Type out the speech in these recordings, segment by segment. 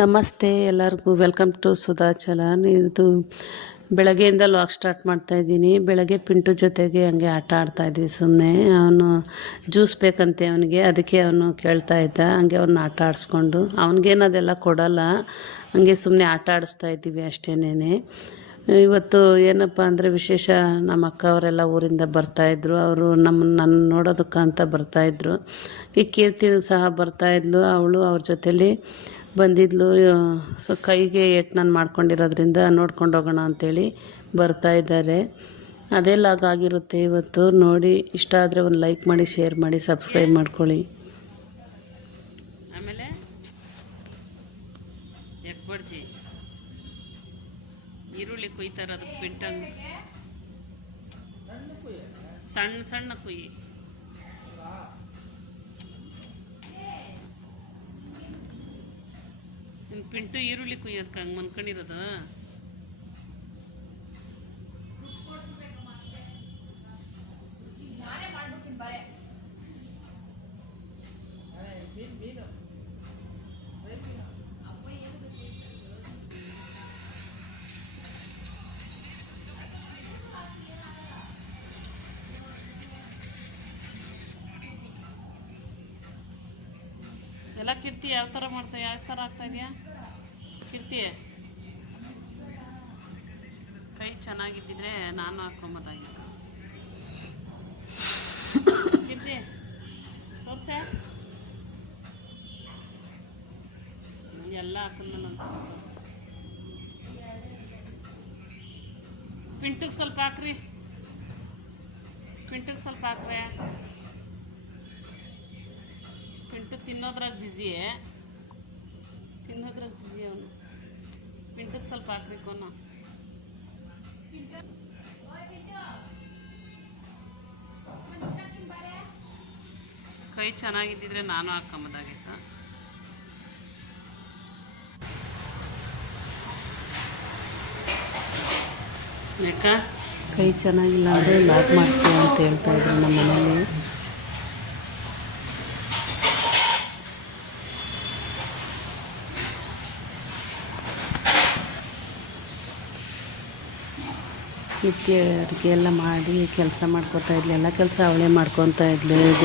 ನಮಸ್ತೆ ಎಲ್ಲರಿಗೂ welcome to ಸುಧಾಚಲನ್. ಇದು ಬೆಳಗ್ಗೆಯಿಂದ ಲಾಗ್ ಸ್ಟಾರ್ಟ್ ಮಾಡ್ತಾಯಿದ್ದೀನಿ. ಬೆಳಗ್ಗೆ ಪಿಂಟು ಜೊತೆಗೆ ಹಂಗೆ ಆಟ ಆಡ್ತಾಯಿದ್ವಿ ಸುಮ್ಮನೆ. ಅವನು ಜ್ಯೂಸ್ ಬೇಕಂತೆ ಅವನಿಗೆ, ಅದಕ್ಕೆ ಅವನು ಕೇಳ್ತಾ ಇದ್ದ. ಹಂಗೆ ಅವನ್ನ ಆಟ ಆಡಿಸ್ಕೊಂಡು ಅವನಿಗೇನದೆಲ್ಲ ಕೊಡಲ್ಲ, ಹಂಗೆ ಸುಮ್ಮನೆ ಆಟ ಆಡಿಸ್ತಾ ಇದ್ದೀವಿ ಅಷ್ಟೇನೆ. ಇವತ್ತು ಏನಪ್ಪ ಅಂದರೆ ವಿಶೇಷ, ನಮ್ಮ ಅಕ್ಕ ಅವರೆಲ್ಲ ಊರಿಂದ ಬರ್ತಾಯಿದ್ರು. ಅವರು ನನ್ನ ನೋಡೋದಕ್ಕೆ ಅಂತ ಬರ್ತಾಯಿದ್ರು. ಈ ಕೀರ್ತಿನೂ ಸಹ ಬರ್ತಾಯಿದ್ಲು, ಅವಳು ಅವ್ರ ಜೊತೇಲಿ ಬಂದಿದ್ಲು. ಸೊ ಕೈಗೆ ಏಟು ನಾನು ಮಾಡ್ಕೊಂಡಿರೋದ್ರಿಂದ ನೋಡ್ಕೊಂಡು ಹೋಗೋಣ ಅಂಥೇಳಿ ಬರ್ತಾಯಿದ್ದಾರೆ. ಅದೇ ಲಾಗ್ ಆಗಿರುತ್ತೆ ಇವತ್ತು. ನೋಡಿ, ಇಷ್ಟ ಆದರೆ ಒಂದು ಲೈಕ್ ಮಾಡಿ, ಶೇರ್ ಮಾಡಿ, ಸಬ್ಸ್ಕ್ರೈಬ್ ಮಾಡ್ಕೊಳ್ಳಿ. ಆಮೇಲೆ ಎಕ್ಬಡ್ಜಿ ಈರುಳ್ಳಿ ಕುಯ್ತಾರೆ, ಅದಕ್ಕೆ ಪಿಂಟಂಗೆ ಸಣ್ಣ ಸಣ್ಣ ಕುಯ್ಯಿ. ಪಿಂಟು ಈರುಳ್ಳಿ ಕುಯ್ಯೋದಕ್ಕೆ ಹಂಗೆ ಮನ್ಕೊಂಡಿರೋದು. ಎಲ್ಲ ಕೀರ್ತಿ ಯಾವ ಥರ ಆಗ್ತಾ ಇದೆಯಾ ಕೀರ್ತಿ? ಕೈ ಚೆನ್ನಾಗಿದ್ದಿದ್ರೆ ನಾನು ಹಾಕೊಂಬೋದಾಗಿತ್ತು. ಕೀರ್ತಿ ತೋರ್ಸ, ಎಲ್ಲ ಹಾಕಿದ್ಮೇಲೆ ಅನ್ಸುತ್ತೆ. ಪಿಂಟಿಗೆ ಸ್ವಲ್ಪ ಹಾಕ್ರಿ, ಪಿಂಟಿಗೆ ಸ್ವಲ್ಪ ಹಾಕ್ರೆ. ಪಿಂಟು ತಿನ್ನೋದ್ರಾಗ ಬ್ಯುಸಿ ಅವನು. ಪಿಂಟಿಗೆ ಸ್ವಲ್ಪ ಹಾಕ್ರಿ ಕೋನ. ಕೈ ಚೆನ್ನಾಗಿದ್ದಿದ್ರೆ ನಾನು ಹಾಕೊಂಬೋದಾಗಿತ್ತು. ಯಾಕ ಕೈ ಚೆನ್ನಾಗಿಲ್ಲ ಅಂದರೆ ಲಾಕ್ ಮಾಡ್ತೀವಿ ಅಂತ ಹೇಳ್ತಾಯಿದ್ರು ನಮ್ಮ ಮನೇಲಿ. ನಿತ್ಯ ಅಡುಗೆ ಎಲ್ಲ ಮಾಡಿ ಕೆಲಸ ಮಾಡ್ಕೊತಾ ಇದ್ಲು. ಎಲ್ಲ ಕೆಲಸ ಅವಳೇ ಮಾಡ್ಕೊತಾ ಇದ್ಲು. ಈಗ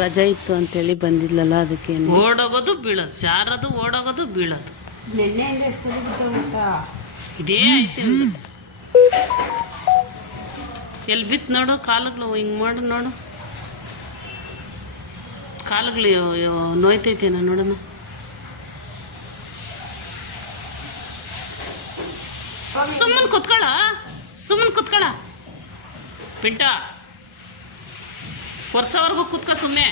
ರಜೆ ಇತ್ತು ಅಂತೇಳಿ ಬಂದಿದ್ಲಲ್ಲ, ಅದಕ್ಕೆ ಓಡೋಗೋದು ಬೀಳೋದು, ಜಾರೋದು, ಓಡೋಗೋದು ಬೀಳೋದು. ಇದೇ ಆಯ್ತು. ಎಲ್ಲಿ ಬಿತ್ತು ನೋಡು, ಕಾಲುಗಳು ಹಿಂಗೆ ಮಾಡು ನೋಡು, ಕಾಲುಗಳು ನೋಯ್ತೈತೇನ ನೋಡೋಣ. ಸುಮ್ಮನೆ ಕುತ್ಕೊಳ್ಳ ಪಿಂಟ, ವರ್ಷವರೆಗೂ ಕುತ್ಕ ಸುಮ್ಮನೆ.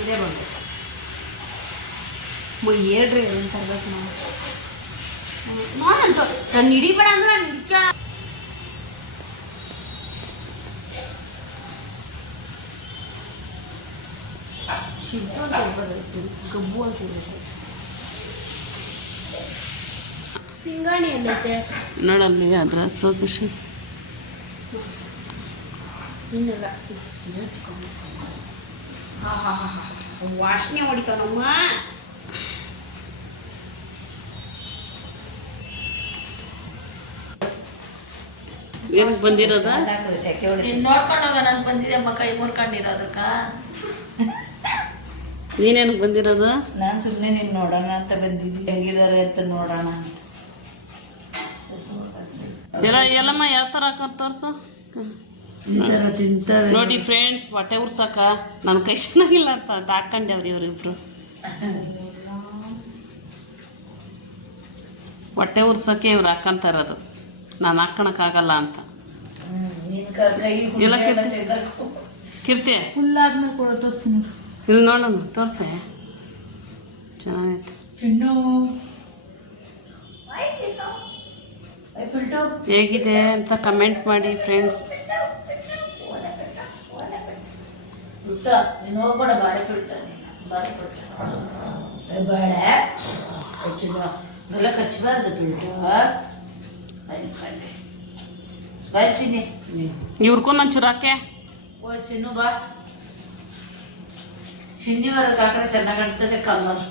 ಇದೇ ಬಂದು ಹೇಳ್ರಿ ಅಂತ ತರ್ಬೇಕು ನಾವು. ನಾನಂತ ನಾನು ಹಿಡಿಬೇಡ ಅಂದ್ರೆ ನಾನು ಹಿಡಿಕ ಶಿಡ್ಸು ಅಂತ ಹೇಳ್ಬಾರ್ದು, ಗಬ್ಬು ಅಂತ ಹೇಳ್ಬೇಕು. ತಿಂಗಾಣಿ ಎಲ್ಲೈತೆ ನೋಡಲ್ಲಿ, ಅದ್ರ ಸೋಕುಷಿ ಇನ್ನೆಲ್ಲ ವಾಸನೆ ಹೊಡಿತಾವ ನಮ್ಮ. ಏನಕ್ಕೆ ಬಂದಿರೋದ? ನೋಡ್ಕೊಂಡು ಹೋಗ, ನಾನು ಬಂದಿದ್ದೆ ಅಮ್ಮ, ಕೈ ಮುರ್ಕೊಂಡಿರೋದಕ್ಕ. ನೀನೇನಕ್ಕೆ ಬಂದಿರೋದು? ನಾನು ಸುಮ್ಮನೆ ನೀನು ನೋಡೋಣ ಅಂತ ಬಂದಿದ್ದೀನಿ, ಹೆಂಗಿದ್ದಾರೆ ಅಂತ ನೋಡೋಣ ಅಂತ. ಎಲ್ಲಮ್ಮ ಯಾವ ಥರ ಹಾಕೋದು ತೋರಿಸು. ಈ ಥರ ತಿಂತವೆ ನೋಡಿ ಫ್ರೆಂಡ್ಸ್, ಹೊಟ್ಟೆ ಉರ್ಸಕ್ಕ ನನ್ನ ಕೈ ಚೆನ್ನಾಗಿಲ್ಲ ಅಂತ ಹಾಕೊಂಡವ್ರಿ ಇವರಿಬ್ರು. ಹೊಟ್ಟೆ ಉರ್ಸಕ್ಕೆ ಇವ್ರು ಹಾಕೊಂತ ಇರೋದು, ನಾನು ಹಾಕೋಣಕ್ಕಾಗಲ್ಲ ಅಂತ. ಕೀರ್ತಿ ಫುಲ್ ಆದ್ಮೇಲೆ ಕೂಡ ತೋರಿಸ್ತೀನಿ. ಇಲ್ಲಿ ನೋಡೋಣ, ತೋರ್ಸೆ, ಚೆನ್ನಾಗೈತೆ. ಹೇಗಿದೆ ಅಂತ ಕಮೆಂಟ್ ಮಾಡಿ ಫ್ರೆಂಡ್ಸ್. ಹೋಗ್ಬೇಡ, ಬಾಳೆ ಬಿಡ್ತಾನೆ, ಬಾಳೆ ಬಿಡ್ತಾನೆ. ಬೇಡ ಎಲ್ಲ ಕಚ್ಚಬಾರ್ದು ಪಿಂಟು ಅನ್ಕೊಂಡೆ ಬಾ ಚಿನ್ನಿ ಇವ್ರಿಗೂ ಒಂಚೂರು ಹಾಕೆ ಓ ಚಿನ್ನು ಬಾ ಚಿನ್ನಿ ಬರೋದು ಹಾಕ್ರೆ ಚೆನ್ನಾಗಿ ಕಾಣ್ತದೆ ಕಲರ್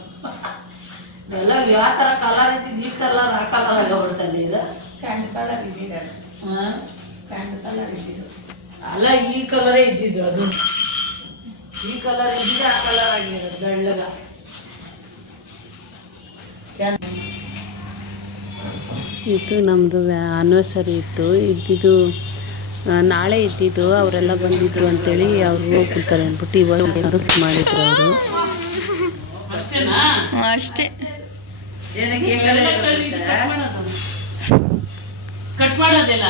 ಎಲ್ಲ ಯಾವ ಥರ ಕಲರ್ ಇದ್ದಿದ್ದು ಈ ಕಲರ್ ಆ ಕಲರ್ ಆಗೋಗ್ಬಿಡ್ತದೆ ಈಗ ಕ್ಯಾಂಡ್ ಕಲರ್ ಇದ್ದಿದ್ದು ಹಾಂ ಕ್ಯಾಂಡ್ ಕಲರ್ ಇದ್ದಿದ್ದು ಅಲ್ಲ ಈ ಕಲರೇ ಇದ್ದಿದ್ದು ಅದು ಈ ಕಲರ್ ಇದ್ದಿದ್ದು ಆ ಕಲರ್ ಆಗಿರೋದು ಬೆಳ್ಳಗ ಇದು ನಮ್ಮದು ಆನಿವರ್ಸರಿ ಇತ್ತು ಇದ್ದಿದ್ದು ನಾಳೆ ಇದ್ದಿದ್ದು ಅವರೆಲ್ಲ ಬಂದಿದ್ರು ಅಂತೇಳಿ ಅವ್ರು ಹೋಗ್ಬಿಡ್ತಾರೆ ಅಂದ್ಬಿಟ್ಟು ಇವಾಗ ಮಾಡಿದ್ರು ಅವರು ಅಷ್ಟೇ ಏನಕ್ಕೆ ಕಟ್ ಮಾಡೋದಿಲ್ಲ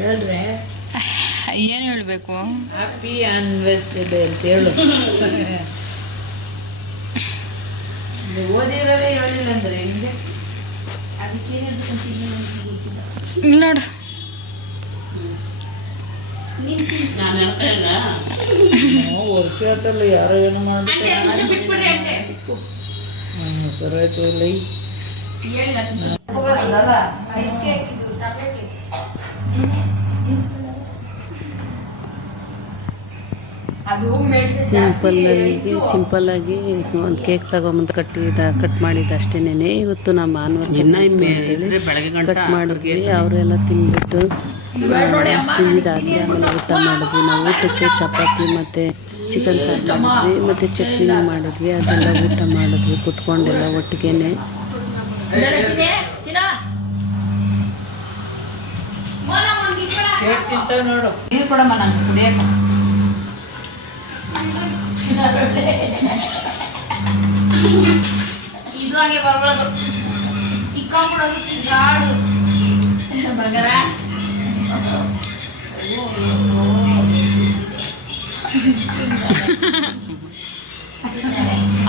ಹೇಳ್ರೆ ಏನು ಹೇಳಬೇಕು ಹ್ಯಾಪಿ ಆನಿವರ್ಸರಿ ಅಂತ ಹೇಳು ಓದಿರೋರೇ ಹೇಳಿಲ್ಲ ಅಂದ್ರೆ ಹಿಂಗೆ ನೋಡು ನಾನು ಹೇಳ್ತಾ ಇಲ್ಲ ಕೇಳ್ತಲ್ಲ ಯಾರೋ ಏನೋ ಮಾಡ್ತಾರೆ ಸರಾಯ್ತು ಇಲ್ಲ ಸಿಂಪಲ್ಲಾಗಿ ಒಂದು ಕೇಕ್ ತಗೊಂಬಂದು ಕಟ್ ಮಾಡಿದ್ದು ಅಷ್ಟೇನೆ. ಇವತ್ತು ನಮ್ಮ ಆನಿವರ್ಸರಿ ಅಂತೇಳಿ ಕಟ್ ಮಾಡಿದ್ವಿ. ಅವರೆಲ್ಲ ತಿಂದ್ಬಿಟ್ಟು ತಿಂದಿದ್ದಾದ್ಮೇಲೆ ಆಮೇಲೆ ಊಟ ಮಾಡಿದ್ವಿ. ನಾವು ಊಟಕ್ಕೆ ಚಪಾತಿ ಮತ್ತು ಚಿಕನ್ ಸಾರು ಮಾಡಿದ್ವಿ ಮತ್ತು ಚಟ್ನಿ ಮಾಡಿದ್ವಿ. ಅದೆಲ್ಲ ಊಟ ಮಾಡಿದ್ವಿ ಕುತ್ಕೊಂಡೆಲ್ಲ ಒಟ್ಟಿಗೆನೆ. ಕೇಕ್ ತಿಂತಾವೆ ನೋಡು. ನೀರು ಕೊಡಮ್ಮ ನಂಗೆ ಕುಡಿಯಕ್ಕೆ. ಇದು ಹಾಗೆ ಬರ್ಬಾರ್ದು. ಇಕ್ಕೊಂಡ್ಬಿಡೋಗಿತ್ತು ಗಾಡು ಬಂಗಾರ.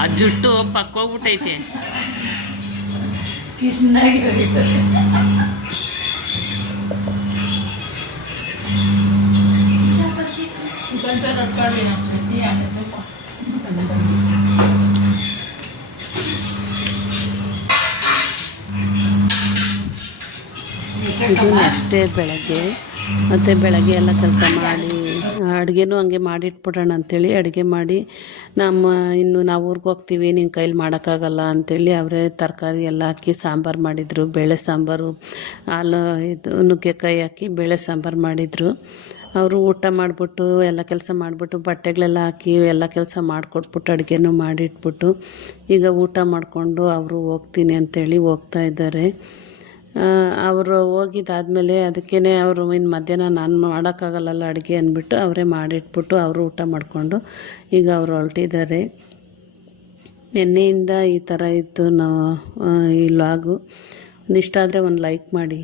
ಆ ಜುಟ್ಟು ಪಕ್ಕ ಹೋಗ್ಬಿಟ್ಟೈತೆ. ಕಿಸ್ನಾಗಿ ಹೋಗಿತ್ತು. ಚಿಕನ್ ಸಾರು ಕಟ್ಕೊಳ್ಳಿ ನಾವು ಚಟ್ನಿ ಹಾಕಬೇಕು. ಇದು ನೆಕ್ಸ್ಟ್ ಡೇ ಬೆಳಗ್ಗೆ. ಮತ್ತು ಬೆಳಗ್ಗೆ ಎಲ್ಲ ಕೆಲಸ ಮಾಡಿ ಅಡುಗೆನೂ ಹಂಗೆ ಮಾಡಿಟ್ಬಿಡೋಣ ಅಂಥೇಳಿ ಅಡುಗೆ ಮಾಡಿ ಇನ್ನು ನಾವು ಊರಿಗೆ ಹೋಗ್ತೀವಿ, ನಿಮ್ಮ ಕೈಲಿ ಮಾಡೋಕ್ಕಾಗಲ್ಲ ಅಂಥೇಳಿ ಅವರೇ ತರಕಾರಿ ಎಲ್ಲ ಹಾಕಿ ಸಾಂಬಾರು ಮಾಡಿದರು. ಬೇಳೆ ಸಾಂಬಾರು, ಹಾಲು ಇದು ನುಗ್ಗೆಕಾಯಿ ಹಾಕಿ ಬೇಳೆ ಸಾಂಬಾರು ಮಾಡಿದರು. ಅವರು ಊಟ ಮಾಡಿಬಿಟ್ಟು ಎಲ್ಲ ಕೆಲಸ ಮಾಡಿಬಿಟ್ಟು ಬಟ್ಟೆಗಳೆಲ್ಲ ಹಾಕಿ ಎಲ್ಲ ಕೆಲಸ ಮಾಡಿಕೊಟ್ಬಿಟ್ಟು ಅಡುಗೆನೂ ಮಾಡಿಟ್ಬಿಟ್ಟು ಈಗ ಊಟ ಮಾಡಿಕೊಂಡು ಅವರು ಹೋಗ್ತೀನಿ ಅಂಥೇಳಿ ಹೋಗ್ತಾ ಇದ್ದಾರೆ. ಅವರು ಹೋಗಿದ್ದಾದಮೇಲೆ ಅದಕ್ಕೇ ಅವರು ಇನ್ನು ಮಧ್ಯಾಹ್ನ ನಾನು ಮಾಡೋಕ್ಕಾಗಲ್ಲಲ್ಲ ಅಡುಗೆ ಅಂದ್ಬಿಟ್ಟು ಅವರೇ ಮಾಡಿಟ್ಬಿಟ್ಟು ಅವರು ಊಟ ಮಾಡಿಕೊಂಡು ಈಗ ಅವರು ಹೊರಟಿದ್ದಾರೆ. ನಿನ್ನೆಯಿಂದ ಈ ಥರ ಇತ್ತು ನಾವು ಈ ವ್ಲಾಗು. ಇಷ್ಟ ಆದರೆ ಒಂದು ಲೈಕ್ ಮಾಡಿ.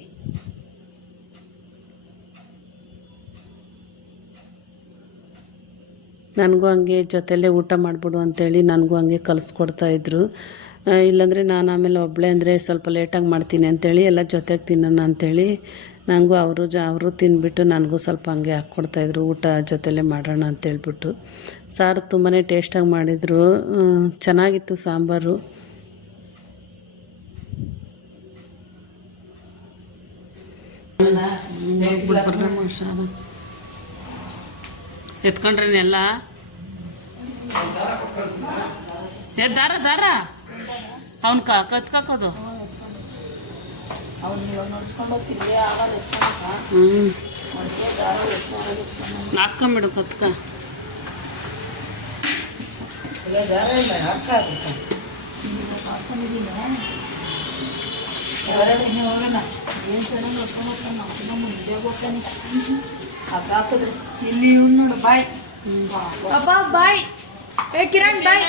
ನನಗೂ ಹಂಗೆ ಜೊತೆಯಲ್ಲೇ ಊಟ ಮಾಡಿಬಿಡು ಅಂಥೇಳಿ ನನಗೂ ಹಂಗೆ ಕಲಿಸ್ಕೊಡ್ತಾಯಿದ್ರು. ಇಲ್ಲಾಂದರೆ ನಾನು ಆಮೇಲೆ ಒಬ್ಬಳೇ ಅಂದರೆ ಸ್ವಲ್ಪ ಲೇಟಾಗಿ ಮಾಡ್ತೀನಿ ಅಂಥೇಳಿ ಎಲ್ಲ ಜೊತೆಗೆ ತಿನ್ನೋಣ ಅಂಥೇಳಿ ನನಗೂ ಅವರು ತಿಂದ್ಬಿಟ್ಟು ನನಗೂ ಸ್ವಲ್ಪ ಹಂಗೆ ಹಾಕ್ಕೊಡ್ತಾಯಿದ್ರು. ಊಟ ಜೊತೆಲೇ ಮಾಡೋಣ ಅಂತೇಳ್ಬಿಟ್ಟು. ಸಾರು ತುಂಬಾ ಟೇಸ್ಟಾಗಿ ಮಾಡಿದರು. ಚೆನ್ನಾಗಿತ್ತು ಸಾಂಬಾರು. ಎತ್ಕೊಂಡ್ರೇನೆಲ್ಲ ದಾರ ದಾರ ಅವ್ನು ಕತ್ಕಾಕೋದು. ಹಾಕ್ಕೊಂಬಿಡು ಕತ್ಕ. ಇಲ್ಲಿ ನೋಡು ಬಾಯ್ ಅಪ್ಪ ಬಾಯ್. ಏ ಕಿರಣ್ ಬಾಯ್.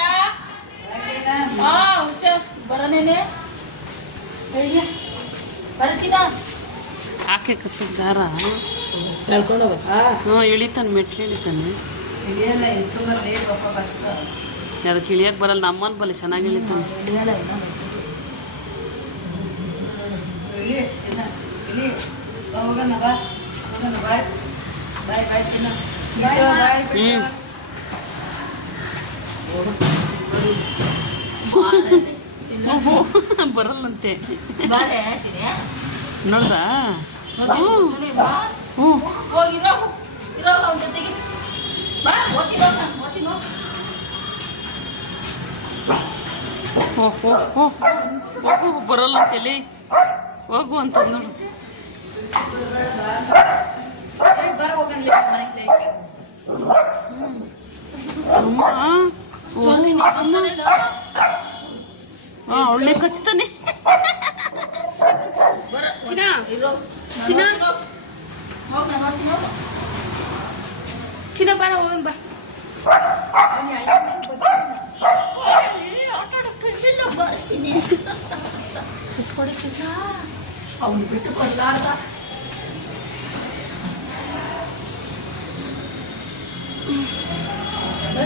ಬರನೇನೆ ಬರ್ತೀನ ಹಾಕಿ ಕತ್ತ ದಾರ ಹೇಳ್ಕೊಂಡು ಹ್ಞೂ ಇಳಿತಾನೆ, ಮೆಟ್ಲು ಇಳಿತಾನೆ. ಇಳಿಯಲ್ಲ, ಎತ್ತು ಬರಲಿ ಪಾಪ ಕಷ್ಟ. ಅದಕ್ಕೆ ಇಳಿಯಕ್ಕೆ ಬರಲ್ಲ. ನಮ್ಮಲ್ಲಿ ಬಲ್ಲಿ ಚೆನ್ನಾಗಿ ಇಳಿತಾನೆ. ಇಳಿ ಚಿನ್ನ ಇಳಿ. ಹೋಗೋಣ ಬಾ, ಹೋಗೋಣ ಬಾಯ್ ಬಾಯ್ ಬಾಯ್ ಚಿನ್ನ. ಬರಲ್ಲಂತೆ ಬಾರೆ ಚಿನಿ ನೋಡ್ದಾ ಹ್ಞೂ ಹೋಗಿರೋ ಅವನ ಜೊತೆಗೆ ಬಾ ಓದ್ತೀನಿ ಹೋಗು ಬರಲ್ಲಂತೆಲ್ಲಿ ಹೋಗು ಅಂತ ನೋಡು ಬರ ಹೋಗನ್ಲಿ ಮನೆಗೆ ಅಮ್ಮ ಒಳ್ಳೆ ಕಚ್ತಾನೆ ಚಿನ್ನ ಚಿನ್ನ ಚಿನ್ನ ಬಾರ ಹೋಗನ್ ಬಾ ಅವನು ಬಿಟ್ಟು ಕೊಡ್ಲಾರ್ದ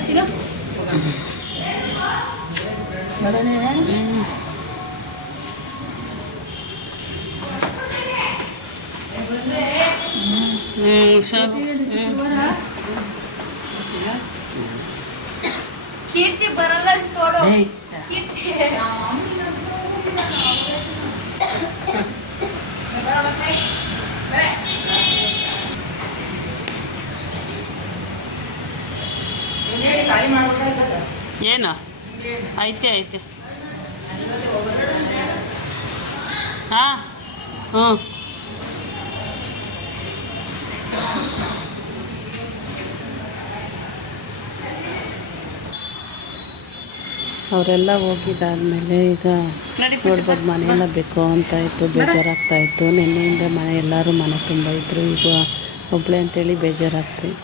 ಚಿನ್ನ ಹುಷಾರು ಕೀರ್ತಿ ಬರಲ್ಲ ನೋಡು ಕೀರ್ತಿ ಖಾಲಿ ಮಾಡ್ಬೇಕಾಯ್ತದ ಏನು ಐತೆ ಹಾಂ ಹ್ಞೂ ಅವರೆಲ್ಲ ಹೋಗಿದ್ದಾದ್ಮೇಲೆ ಈಗ ನೋಡ್ಬೋದು ಮನೆಯೆಲ್ಲ ಬೇಕು ಅಂತ ಇತ್ತು ಬೇಜಾರಾಗ್ತಾಯಿತ್ತು ನಿನ್ನೆಯಿಂದ ಎಲ್ಲರೂ ಮನೆ ತುಂಬ ಇದ್ದರು ಈಗ ಒಬ್ಬಳೆ ಅಂತೇಳಿ ಬೇಜಾರಾಗ್ತಾಯಿತ್ತು